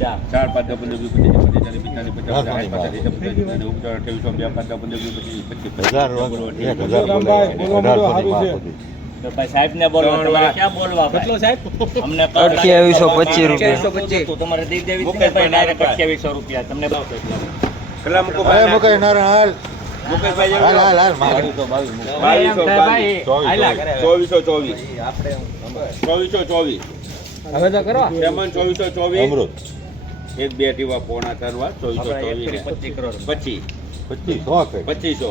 ચાર ચાર પાંચ પંદર વીસ પચીસ પચીસ ચાલીસ પિસ્તાલીસ પચાસ સાઠ પચાસ અઠ્યાવીસ બે પાંચ પંદર વીસ પચીસ પચીસ અઠ્યાવીસ. પચીસ રૂપિયા. તમને ચોવીસો ચોવીસ ચોવીસો ચોવીસ હવે તો કરો. સેમન ચોવીસો ચોવીસ. અમૃત. એક બે ટીવા પોણા કરવા ચોવીસો ચોવીસ. પચીસ કરોડ. પચીસ. પચીસ પચીસો.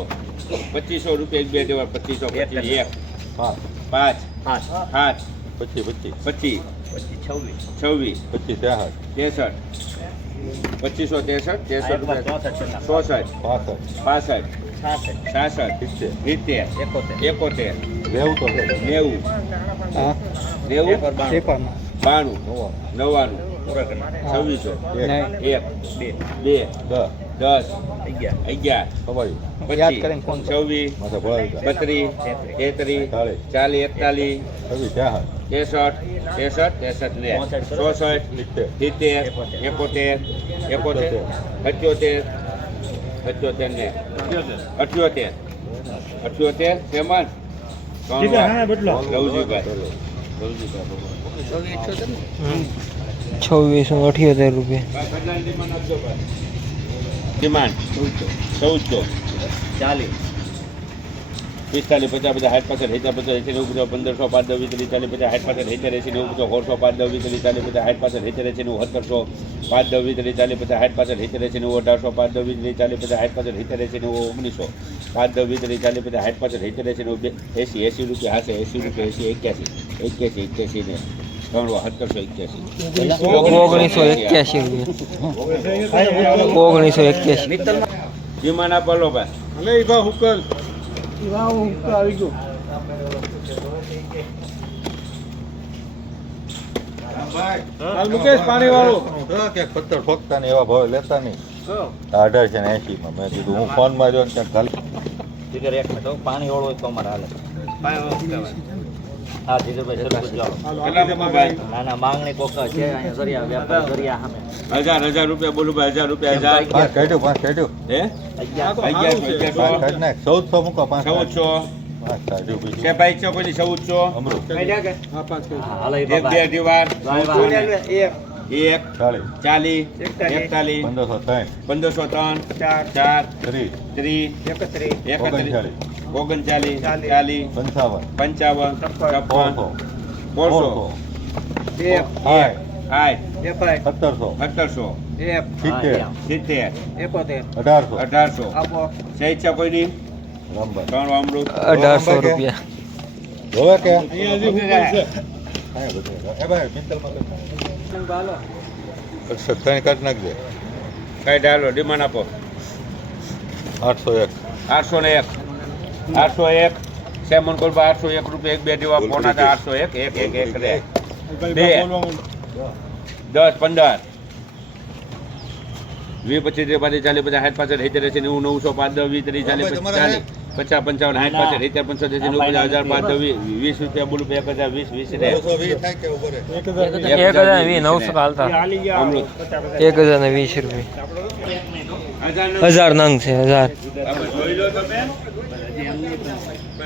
પચીસો રૂપિયા એક બે ટીવા પચીસો પચીસ. એક. પાંચ પાંચ. પાંચ. સાત. પચીસ પચીસ. પચીસ. છવ્વીસ. છવ્વીસ. પચીસ ત્રેસઠ. ત્રેસઠ. પચીસો ત્રેસઠ ત્રેસઠ રૂપિયા. ચોસઠ પાસઠ. પાસઠ. સાસઠ. સિત્તેર. એકોતેર. એકોતેર. તો નેવું. નેવું. ત્રેપન બાણું નવ્વાણું, નવ્વાણું પૂરા કરી છવ્વીસો એક નહીં. એક બે બે દસ દસ અગિયાર અગિયાર ખવાયું યાદ પચીસ કરીને ફોન કરો. છવ્વીસ માથે ભરાવી બત્રીસ તેત્રીસ ચાલીસ ચાલીસ એકતાલીસ છવ્વીસ ત્રેસઠ ત્રેસઠ ત્રેસઠ ત્રેસઠ ને ચોસઠ. ચોસઠ સિત્તેર સિત્તેર એકોતેર એકોતેર અઠ્યોતેર અઠ્યોતેર ને અઠ્યોતેર અઠ્યોતેર સેમન ત્રણ વાર. રવજીભાઈ રવજીભાઈ છવ્વીસો અઠ્યોતેર રૂપિયા. ડિમાન્ડ ચૌદસો. ચાલીસ. પિસ્તાલીસ, પચાસ પચાસ હાથ પાછળ હેચા પચાસ એસી નેવું પચાસ પંદરસો પાંચ દસ વીસ, ત્રીસ, ચાલીસ, પચાસ હાથ પાછળ હેચર એસી નેવું પચાસ સોળસો પાંચ દસ વીસ, ત્રીસ, ચાલીસ, પચાસ હાથ પાછળ હેચર એસી નેવું સત્તરસો પાંચ દસ વીસ, ત્રીસ, ચાલીસ, પચાસ હાથ પાછળ હેચર એસી નેવું અઢારસો પાંચ દસ વીસ, ત્રીસ, ચાલીસ, પચાસ હાથ પાછળ હેચર એસી નેવું ઓગણીસો પાંચ દસ વીસ, ત્રીસ, ચાલીસ, પચાસ, સાઠ પાછળ હેચર એસી નેવું એસી એસી રૂપિયા હશે એસી રૂપિયા એસી એક્યાસી એક્યાસી એક્યાસી ને ઓગણીસો એક્યાસી ઓગણીસો એક્યાસી. વિમાના પલો ભાઈ. અલે હુકલ આવી ગયો. હાલ મુકેશ પાણી વાળો ક્યાંક ઠોકતા ને એવા ભાવે લેતા નહીં. અઢારસો ને એસી માં મેં કીધું હું ફોનમાં જો ક્યાંક ખાલી. પાણી વાળો તો અમારે હાલે. હા ધીરુભાઈ સરસ જાઓ. ના ના માંગણી કોક છે અહીંયા દરિયા વ્યાપાર દરિયા સામે. હજાર હજાર રૂપિયા બોલું ભાઈ હજાર રૂપિયા હજાર. પાંચ કાઢ્યું પાંચ કાઢ્યું. હે? અગિયાર. અગિયારસો અગિયારસો ચૌદસો મૂકો પાંચ ચૌદસો. છે ભાઈ છે પછી ચૌદસો. અમૃત. એક બે વાહ, વાહ. એક ચાલીસ. એકતાલીસ. પંદરસો ત્રણ. પંદરસો ત્રણ ચાર. ત્રીસ. ત્રીસ એકત્રીસ. એકત્રીસ ઓગણચાલીસ. ચાલીસ. પંચાવન. પંચાવન છપ્પન. સાઠ સાઠ સત્તરસો. સત્તરસો. સિત્તેર. હા, સિત્તેર. અઢારસો. અઢારસો. છે ઈચ્છા કોઈની? ત્રણ અમૃત અઢારસો રૂપિયા. કે? છે ત્રણ કાઢી નાખજે. કઈ ડાલો ડિમાન્ડ આપો. આઠસો એક. આઠસો ને એક. આઠસો એક. સેમન કોલબા આઠસો એક રૂપિયા એક બે જેવા ફોન હતા આઠસો એક એક એક એક રે બે. દસ પંદર. વીસ પચીસ ત્રીસ પાંત્રીસ ચાલીસ પચાસ સાઠ પાસઠ સિત્તેર એસી નેવું નવસો પાંચ દસ વીસ ત્રીસ ચાલીસ પચાસ ચાલીસ. પચાસ પંચાવન સાઠ પાસઠ સિત્તેર પંચોતેર રૂપિયા નેવું પચાસ હજાર પાંચ વીસ રૂપિયા બોલું એક હજાર વીસ વીસ એક હજાર વીસ. વીસ નવસો હાલતા એક હજાર ને વીસ રૂપિયા. હજાર નંગ. છે હજાર.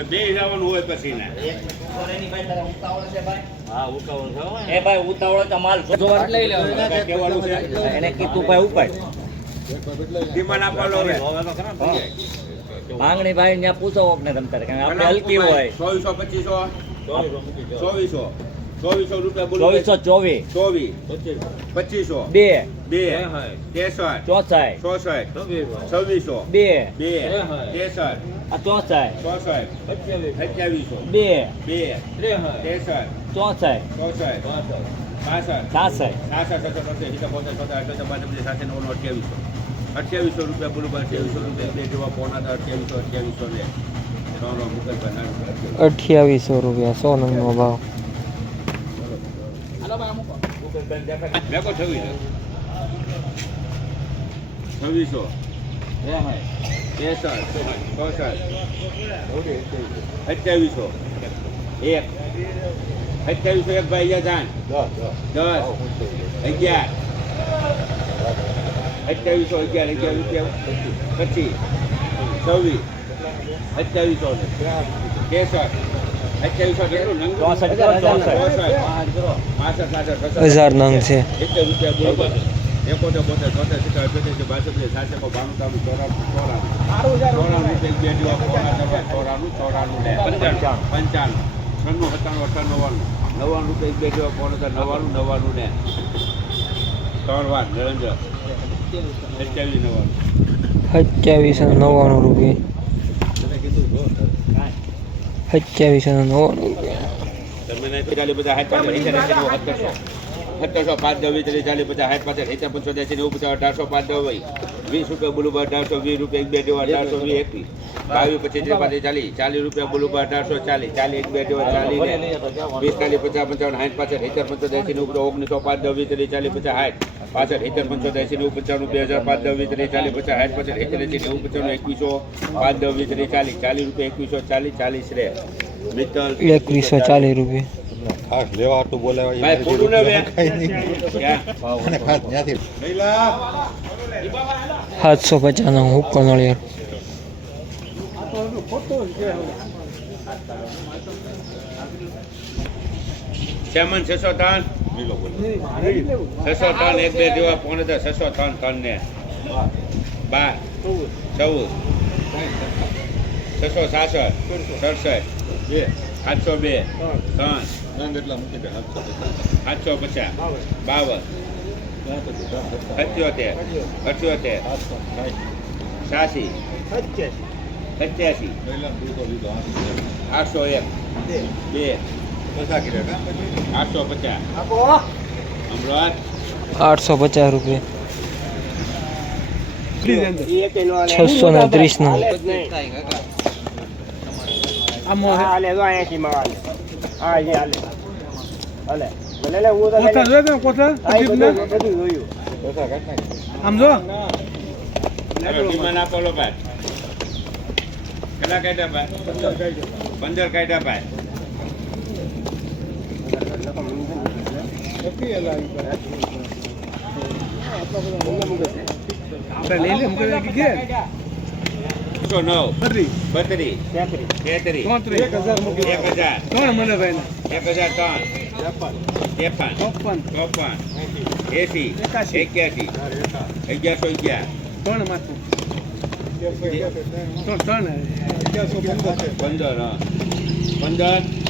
બે જવાનું હોય પછી એ ભાઈ ઉતાવળ તો માલ લઈ કહેવાનું એને કીધું ભાઈ ઉપાય ડિમાન્ડ આપવાનો હવે. માંગણી ભાઈ ત્યાં પૂછો ને તમે તારે કારણ આપણે હલકી હોય. ચોવીસો પચીસો. ચોવીસો ચોવીસો. રૂપિયા બોલો ચોવીસો ચોવીસ. ચોવીસ. પચીસો. બે. બે. ત્રેસઠ. ચોસઠ. ચોસઠ. છવ્વીસો. બે. બે. ત્રેસઠ. ચોસઠ. ચોસાઠ. અઠ્યાવીસો. બે. બે. ત્રેસઠ. ચોસઠ. ચોસઠ. પાસઠ. સાસઠ. સાસઠ સત્તર પંચાસી સિત્તેર અઠ્યાવીસો. અઠ્યાવીસો રૂપિયા બોલું અઠ્યાવીસો રૂપિયા બે જેવા પોણા હતા અઠ્યાવીસો અઠ્યાવીસો ને અઠ્યાવીસો રૂપિયા સો નંગનો ભાવ. મેકો. છવ્વીસો. ત્રેસઠ ચોસઠ. અઠ્યાવીસો. એક. અઠ્યાવીસો એક ભાઈ જાણ દસ અગિયાર. અઠ્યાવીસો અગિયાર અગિયાર રૂપિયા પચીસ. છવ્વીસ. અઠ્યાવીસો ને. ત્રેસઠ હજાર નંગ છે. સિત્તેર રૂપિયા બરોબર એકોતેર બોતેર તોતેર સિત્તેર અઠ્યોતેર બાસઠ સાતસો બાણું ત્રાણું ચોરાણું ચોરાણું. ચોરાણું રૂપિયા બે જેવા ચોરાણું ચોરાણું ને. પંચાણું. પંચાણું. છન્નું સત્તાણું અઠાણું નવ્વાણું. નવ્વાણું રૂપિયા એક બે જેવા પોણોતેર નવ્વાણું નવ્વાણું ને. ત્રણ વાર નિરંજન સત્યાવીસ નવ્વાણું રૂપિયા. સત્યાવીસો નવ્વાણું રૂપિયા. બધા સત્તરસો પાંચ દસ ચાલી પચાસ હાથ પાછળ હિસાબ પંચો દેશી નેવું પચાસ અઢારસો પાંચ દસ વય વીસ રૂપિયા બોલું અઢારસો વીસ રૂપિયા એક બે દેવા અઢારસો વીસ એકવીસ બાવીસ પચીસ ત્રીસ પાંત્રીસ ચાલીસ. ચાલીસ રૂપિયા બોલું અઢારસો ચાલીસ. ચાલીસ એક બે દેવા ચાલીસ વીસ ચાલીસ પચાસ પંચાવન સાઠ પાછળ હેતર પંચોતેર એસી નેવું ઓગણીસો પાંચ દસ વીસ ત્રીસ ચાલીસ પચાસ સાઠ પાછળ હેતર પંચોતેર એસી નું પંચાણું બે હજાર પાંચ દસ વીસ ત્રીસ ચાલીસ પચાસ સાઠ પાછળ હેતર એસી નેવું પંચાણું એકવીસો પાંચ દસ વીસ ત્રીસ ચાલીસ ચાલીસ રૂપિયા એકવીસો ચાલીસ ચાલીસ રે. મિત્તલ એકવીસો ચાલીસ રૂપિયા. ખાસ લેવા બોલાવ્યા ના નહીં. અને ખાસ ત્યાંથી. સાતસો પચાસનો હુક્કો નળિયેર. સેમન છસો ત્રણ. છસો ત્રણ એક બે જેવા પોણે તો છસો ત્રણ ત્રણ ને બાર ચૌદ. છસો સાસઠ સડસઠ બે સાતસો બે ત્રણ. સાતસો પચાસ. બાવન. સત્યોતેર અઠ્યોતેર હાથસો સાઠ છ્યાસી સત્યાસી પહેલા દૂધો લીધો હાથસો આઠસો એક બે પચાસ કિલો કાં પછી આઠસો પચાસ અમરાવત આઠસો પચાસ રૂપિયા લીધી અંદર. છસો ને ત્રીસ નો આ મોહે. કોથળા જોયા તમે કોથળા? અજીબના? પચાસ કાઢ નાખ. આમ જો. ડિમાન્ડ આપો લો ભાઈ. કેટલા કાઢ્યા ભાઈ? પંદર કાઢ્યા ભાઈ. લઈ લે મૂકી દે કે ઘેર. એકસો નવ? બત્રીસ, બત્રીસ. તેત્રીસ. ચોત્રીસ, એક હજાર ત્રણ મને ભાઈ એક હજાર ત્રણ. ત્રેપન. ચોપન, ચોપન. એસી. એક્યાસી. અગિયારસો અગિયાર. ત્રણ માથું. ત્રણ, ત્રણ. પંદર હા. પંદર.